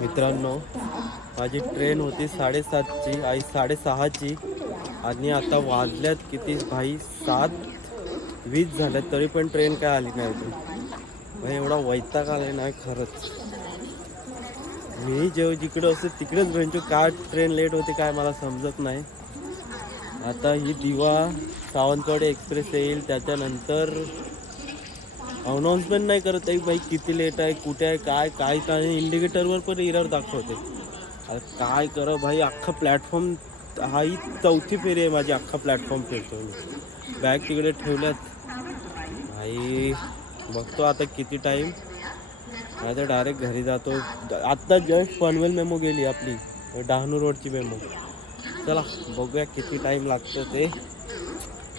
मित्रांनो माझी ट्रेन होती साडेसातची आई साडेसहाची. आणि आता वाजल्यात किती? भाई सात वीस झाल्यात. तरी पण ट्रेन काय आली नाही अजून. भाई एवढा वैताग आलाय नाही खरंच. मी जेव्हा जिकडं असते तिकडेच भेटतो का ट्रेन लेट होते काय मला समजत नाही. आता ही दिवा सावंतवाडी एक्सप्रेस येईल. त्याच्यानंतर अनाऊन्समेंट नाही करत आहे बाई किती लेट आहे कुठे आहे काय काय काय. इंडिकेटरवर पण इरर दाखवते. आता काय कर भाई अख्खा प्लॅटफॉर्म हा ही चौथी फेरी आहे माझी अख्खा प्लॅटफॉर्म फिरतो मी. बॅग तिकडे ठेवल्यात. भाई बघतो आता किती टाईम आता डायरेक्ट घरी जातो. आत्ता जस्ट पनवेल मेमो गेली आपली. डहाणू रोडची मेमो चला बघूया किती टाईम लागतो ते.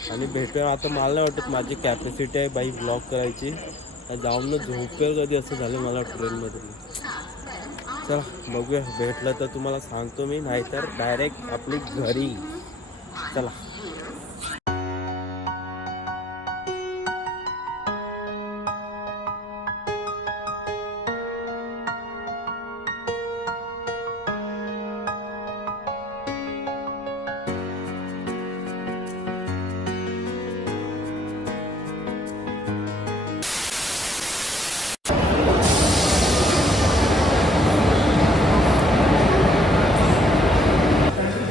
आणि भेटेल आता मला नाही वाटत माझी कॅपॅसिटी आहे बाईक ब्लॉक करायची. जाऊन झोपेल कधी असं झालं मला ट्रेनमध्ये चला बघूया. भेटलं तर तुम्हाला सांगतो मी नाहीतर डायरेक्ट आपली घरी. चला.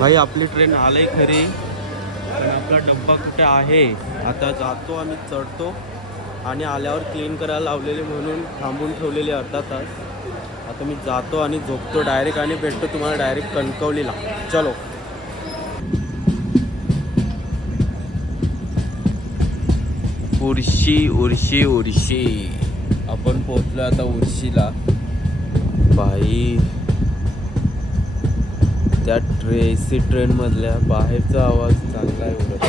भाई आपली ट्रेन आलंय खरी. पण आपला डब्बा कुठे आहे? आता जातो आणि चढतो. आणि आल्यावर क्लीन करायला लावलेले म्हणून थांबून ठेवलेले अर्धा तास. आता मी जातो आणि झोपतो डायरेक्ट आणि भेटतो तुम्हाला डायरेक्ट कणकवलीला. चलो. उर्शी उर्शी उर्शी. आपण पोहोचलो आता उर्शीला. बाई त्या ट्रे सी ट्रेनमधल्या बाहेरचा आवाज चांगला आहे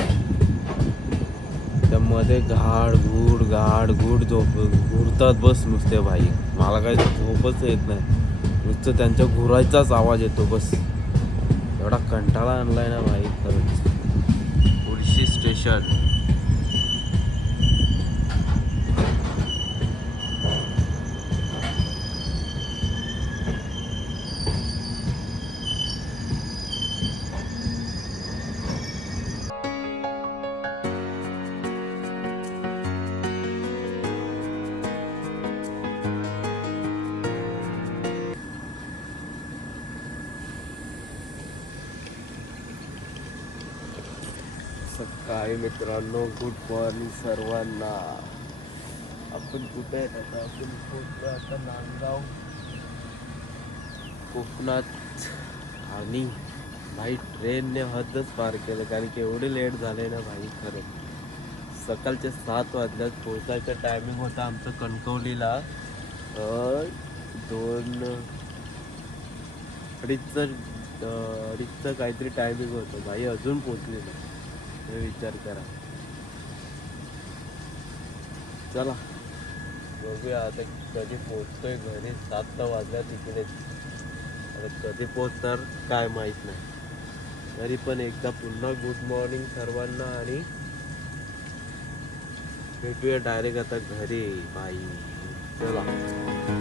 त्यामध्ये घाड घूड घाड घूड झोप घुरतात बस नुसते भाई. मला काही झोपच येत नाही. नुसतं त्यांच्या घुरायचाच आवाज येतो बस. एवढा कंटाळा आणला आहे ना भाई खरंच. उडशी स्टेशन. हाय मित्रांनो गुड मॉर्निंग सर्वांना. आपण कुठे आहेत आता? आपण पोहोचलो आता नांदगाव. कोकणात. आणि भाई ट्रेनने हद्दच पार केलं कारण की एवढे लेट झाले ना भाई खरंच सकाळच्या सात वाजल्यात पोहोचायचं टायमिंग होता आमचं कणकवलीला. दोन अडीचचं अडीचचं काहीतरी टायमिंग होतं. भाई अजून पोचले नाही हे विचार करा. चला. बघूया आता कधी पोचतोय घरी. सात तर वाजल्या तिकडे. आता कधी पोचणार काय माहीत नाही. तरी पण एकदा पुन्हा गुड मॉर्निंग सर्वांना आणि भेटूया डायरेक्ट आता घरी. बाई चला.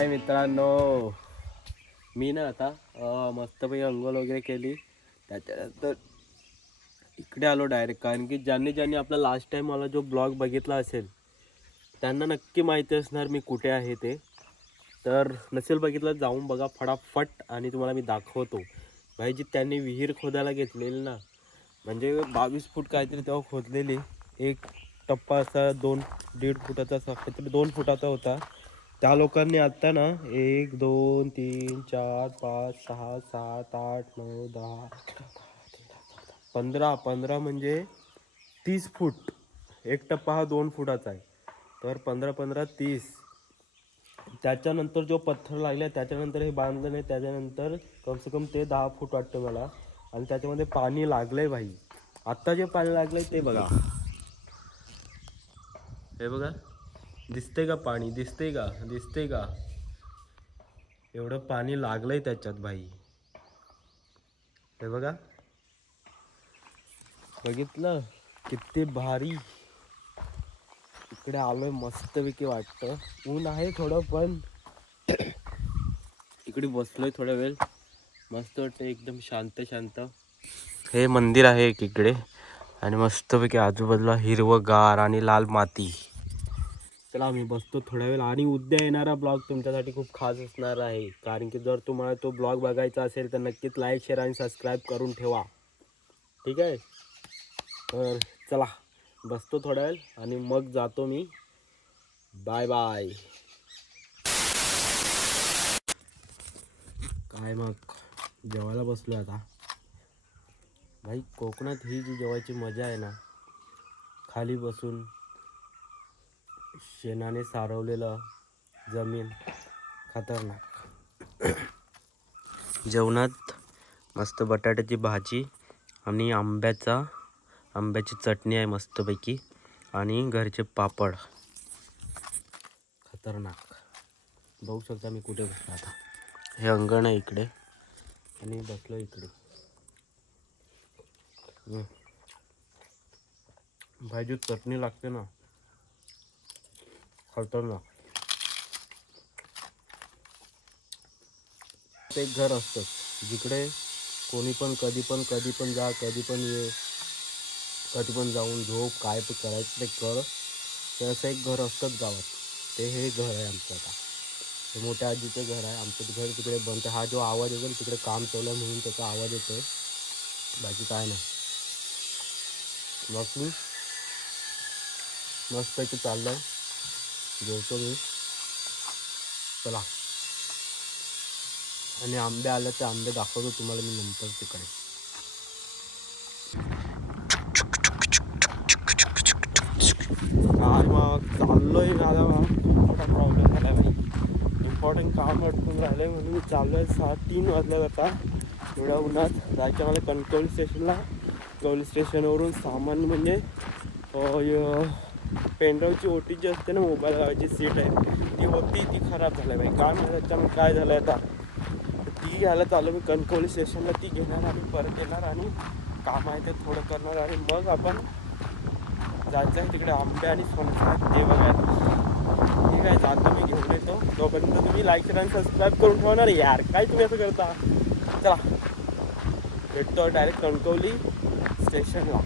हाय काय मित्रांनो. मी ना आता मस्तपैकी अंघोळ वगैरे केली. त्याच्यानंतर इकडे आलो डायरेक्ट कारण की ज्यांनी ज्यांनी आपला लास्ट टाइम मला जो ब्लॉग बघितला असेल त्यांना नक्की माहिती असणार मी कुठे आहे ते. तर नसेल बघितलं जाऊन बघा फटाफट आणि तुम्हाला मी दाखवतो. भाई जी त्यांनी विहीर खोदायला घेतलेली ना. म्हणजे बावीस फूट काहीतरी तेव्हा खोदलेली. एक टप्पा असा दोन दीड फुटाचा असा काहीतरी दोन फुटाचा होता. त्या लोकांनी आत्ता ना एक दोन तीन चार पाच सहा सात आठ नऊ दहा पंधरा पंधरा म्हणजे तीस फूट. एक टप्पा हा दोन फुटाचा आहे. तर पंधरा पंधरा तीस. त्याच्यानंतर जो पत्थर लागला त्याच्यानंतर हे बांधलं नाही त्याच्यानंतर कमसे कम ते दहा फूट वाटतं मला. आणि त्याच्यामध्ये पाणी लागलंय भाई. आत्ता जे पाणी लागलंय ते बघा. हे बघा. दिसते का पाणी दिसते का दिसते का एवढं पाणी लागलंय त्याच्यात भाई हे बघा. बघितलं? किती भारी. इकडे आलोय मस्तपैकी वाटतं. ऊन आहे थोडं पण इकडे बसलोय थोडा वेळ. मस्त वाटतं एकदम शांत शांत. हे मंदिर आहे एक इकडे. आणि मस्तपैकी आजूबाजूला हिरवगार आणि लाल माती. चला मी बसतो थोड्या वेळ. आणि उद्या येणारा ब्लॉग तुमच्यासाठी खूप खास असणार आहे. कारण की जर तुम्हाला तो ब्लॉग बघायचा असेल तर नक्कीच लाईक शेअर आणि सबस्क्राईब करून ठेवा. ठीक आहे? तर चला बसतो थोड्या वेळ आणि मग जातो मी. बाय बाय काय मग? जेवायला बसलो आता. भाई कोकणात ही जी जेवायची मजा आहे ना खाली बसून शेणाने सारवलेलं जमीन खतरनाक. जेवणात मस्त बटाट्याची भाजी आणि आंब्याचा आंब्याची चटणी आहे मस्तपैकी आणि घरचे पापड. खतरनाक. बघू शकता मी कुठे बसलो आता. हे अंगण आहे इकडे आणि बसलो इकडे. भाजी चटणी लागते ना. खतरनाक ते एक घर असतं. जिकडे कोणी पण कधी पण कधी पण जा कधी पण ये कधी पण जाऊन झोप काय पण करायचं ते कर. ते असं एक घर असतंच गावात. ते हे घर आहे आमचं आता. हे मोठ्या आजीचं घर आहे. आमचं घर तिकडे बनतं हा जो आवाज येतो ना तिकडे काम चालू आहे म्हणून त्याचा आवाज येतोय. बाकी काय नाही. मग मी मस्तपैकी आहे जेवतो मी. चला. आणि आंबे आले ते आंबे दाखवतो तुम्हाला मी नंतर तिकडे. काय मग चाललोय दादा मोठा प्रॉब्लेम झाला भाई इम्पॉर्टंट काम अडकून आहे म्हणून मी चाललोय सहा तीन वाजल्या आता. एवढ्या उन्हात जायचं मला कणकवली स्टेशनला कवली स्टेशनवरून सामान म्हणजे पेनड्राईव्हची ओ टी जी असते ना मोबाईल लावायची सीट आहे ती होती ती खराब झाली. बाई काय माहिती मग काय झालं आता? ती घ्यायला चालू मी कणकवली स्टेशनला ती घेणार आणि परत येणार आणि काम आहे ते थोडं करणार आणि मग आपण जायचं आहे तिकडे आंबे आणि फणस ते बघायला. ठीक आहे जातो मी घेऊन येतो. तोपर्यंत तुम्ही लाईक करा आणि सबस्क्राईब करून ठेवणार यार. काय तुम्ही असं करता? चला. भेटतो डायरेक्ट कणकवली स्टेशनला.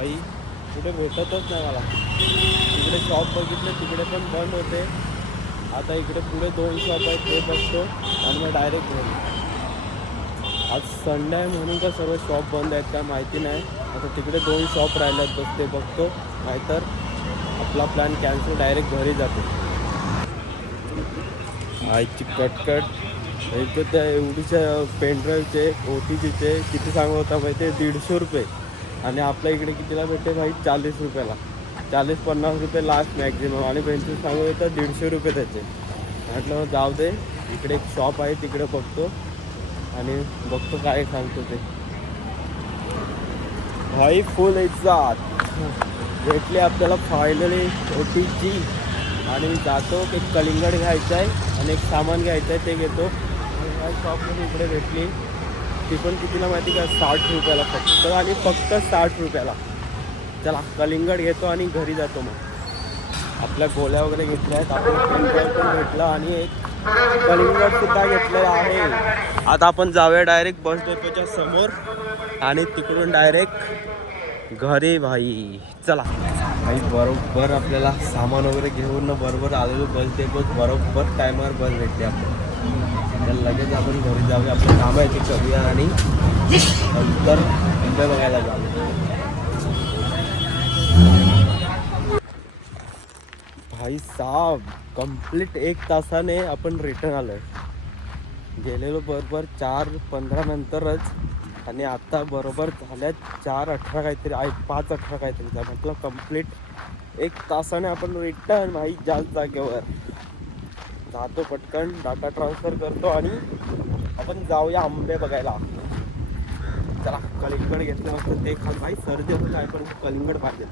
भाई कुठे भेटतच नाही मला. तिकडे शॉप बघितले तिकडे पण बंद होते. आता इकडे पुढे दोन शॉप आहेत ते बघतो आणि मग डायरेक्ट घरी. आज संडे आहे म्हणून का सर्व शॉप बंद आहेत काय माहिती नाही. आता तिकडे दोन शॉप राहिल्यात बस ते बघतो. नाहीतर आपला प्लॅन कॅन्सल डायरेक्ट घरी जातो. आईची कटकट. इथे त्या एवढीच्या पेनड्राईव्हचे ओ टी जीचे किती सांगत होता माहिती आहे? दीडशे रुपये. आणि आपल्या इकडे कितीला भेटते भाई? चाळीस रुपयाला. चाळीस पन्नास रुपये लास्ट मॅक्झिमम आणि पेन्सिल सांगू येतात दीडशे रुपये त्याचे. म्हटलं मग जाऊ दे. इकडे एक शॉप आहे तिकडे बघतो. आणि बघतो काय सांगतो ते. भाई फुल इज्जात भेटले आपल्याला फायनली ओ टी जी आणि मी जातो एक कलिंगड घ्यायचं आहे आणि एक सामान घ्यायचं आहे ते घेतो. ह्या शॉपमध्ये इकडे भेटली. ती पण कितीला माहिती का? साठ रुपयाला फक्त. आणि फक्त साठ रुपयाला. चला कलिंगड घेतो आणि घरी जातो मग. आपल्या गोल्या वगैरे घेतल्या आहेत. आपण पण भेटलं आणि एक कलिंगड सुद्धा घेतलेलं आहे. आता आपण जाऊया डायरेक्ट बस डेपोच्या समोर आणि तिकडून डायरेक्ट घरी भाई. चला. भाई बरोबर आपल्याला सामान वगैरे घेऊन बरोबर आलेलो बस डेपोत बरोबर टायमावर बस भेटते आपल्याला. तर लगेच आपण घरी जाऊया. आपलं काम आहे ते करूया आणि नंतर मुंबई बघायला जाऊ भाई साहब कंप्लीट एक तासाने आपण रिटर्न आलोय. गेलेलो बरोबर चार पंधरा नंतरच आणि आत्ता बरोबर झाल्या चार अठरा काहीतरी आहे पाच अठरा काहीतरी. त्या म्हटलं कंप्लीट एक तासाने आपण रिटर्न भाई जास्त जागेवर. जातो पटकन डाटा ट्रान्सफर करतो आणि आपण जाऊया आंबे बघायला. चला कलिंगड घेतलं असतं ते खाल भाई सर्दी होत आहे पण कलिंगड पाहिजे.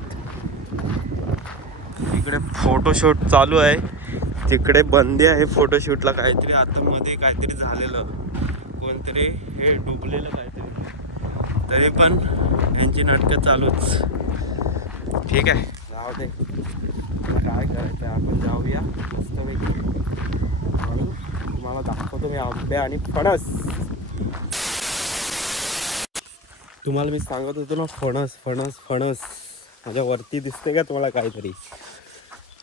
इकडे फोटोशूट चालू आहे. तिकडे बंदी आहे फोटोशूटला काहीतरी आता मध्ये काहीतरी झालेलं. कोणतरी हे डुबलेलं काहीतरी. तरी पण यांची नाटकं चालूच. ठीक आहे. जाऊ दे. काय करायचं आहे, आपण जाऊया. मस्तपैकी. आणि तुम्हाला दाखवतो मी आंबे आणि फणस. तुम्हाला मी सांगत होतो ना फणस फणस फणस. माझ्या वरती दिसते का तुम्हाला काहीतरी?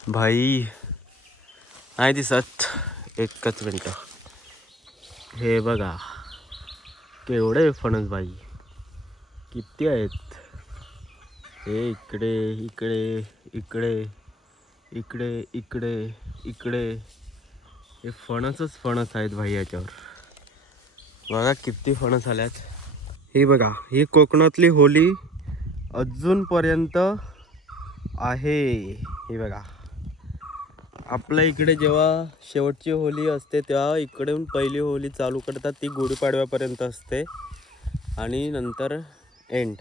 भाई नाही दिसत. एकच मिनटं. हे बघा केवढे फणस भाई. किती आहेत? हे इकडे इकडे इकडे इकडे इकडे इकडे. हे फणसच फणस आहेत भाई याच्यावर. बघा किती फणस आल्यात. हे बघा ही कोकणातली होली अजूनपर्यंत आहे. हे बघा. आपल्या इकडे जेव्हा शेवटची होली असते तेव्हा इकडून पहिली होली चालू करतात ती गुढीपाडव्यापर्यंत असते. आणि नंतर एंड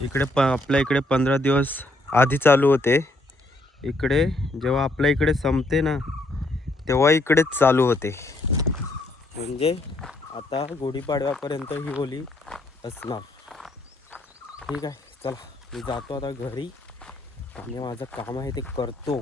इकडे प आपल्या इकडे पंधरा दिवस आधी चालू होते. इकडे जेव्हा आपल्या इकडे संपते ना तेव्हा इकडेच चालू होते. म्हणजे आता गुढीपाडव्यापर्यंत ही होली असणार. ठीक आहे चला मी जातो आता घरी. आणि माझं काम आहे ते करतो.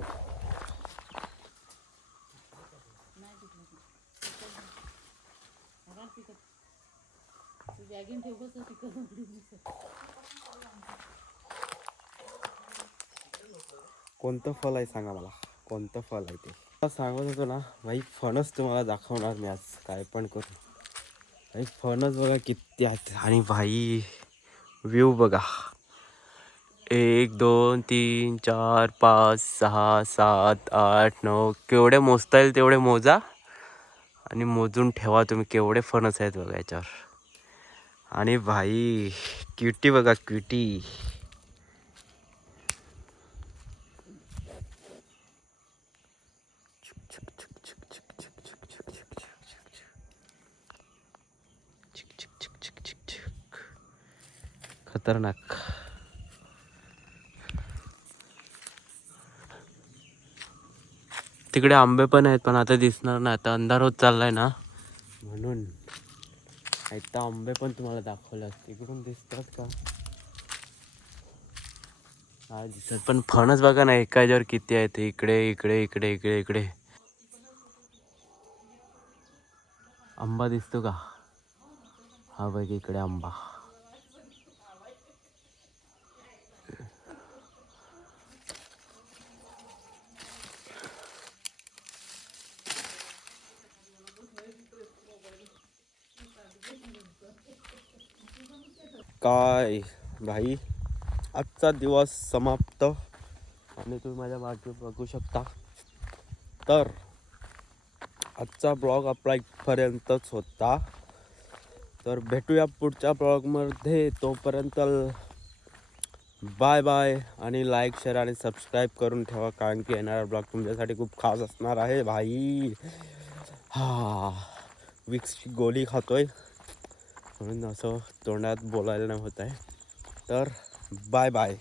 कोणतं फल आहे सांगा मला? कोणतं फल आहे ते? सांगत होतो ना भाई फणस तुम्हाला दाखवणार मी आज. काय पण करू. भाई फणस बघा किती आहेत. आणि भाई व्ह्यू बघा. एक दोन तीन चार पाच सहा सात आठ नऊ. केवढे मोजता येईल तेवढे मोजा. आणि मोजून ठेवा तुम्ही केवढे फणस आहेत बघा याच्यावर. आणि भाई क्युटी बघा क्युटी. खतरनाक. तिकडे आंबे पण आहेत पण आता दिसणार नाही. आता अंधार होत चाललाय ना. म्हणून. आता आंबे पण तुम्हाला दाखवले असते इकडून दिसतात का? हा दिसत पण फणस बघा ना एका याच्यावर किती आहेत इकडे इकडे इकडे इकडे इकडे. आंबा दिसतो का? हा बघ इकडे आंबा. काय भाई? आजचा दिवस समाप्त. आणि तुम्ही माझ्या मागे बघू शकता. तर आजचा ब्लॉग आपला इथपर्यंतच होता. तर भेटूया पुढच्या ब्लॉगमध्ये. तोपर्यंत बाय बाय आणि लाईक शेअर आणि सबस्क्राईब करून ठेवा. कारण की येणारा ब्लॉग तुमच्यासाठी खूप खास असणार आहे भाई. हा विक्सची गोळी खातोय. म्हणून असं तोंडात बोलायला नाही होत आहे. तर बाय बाय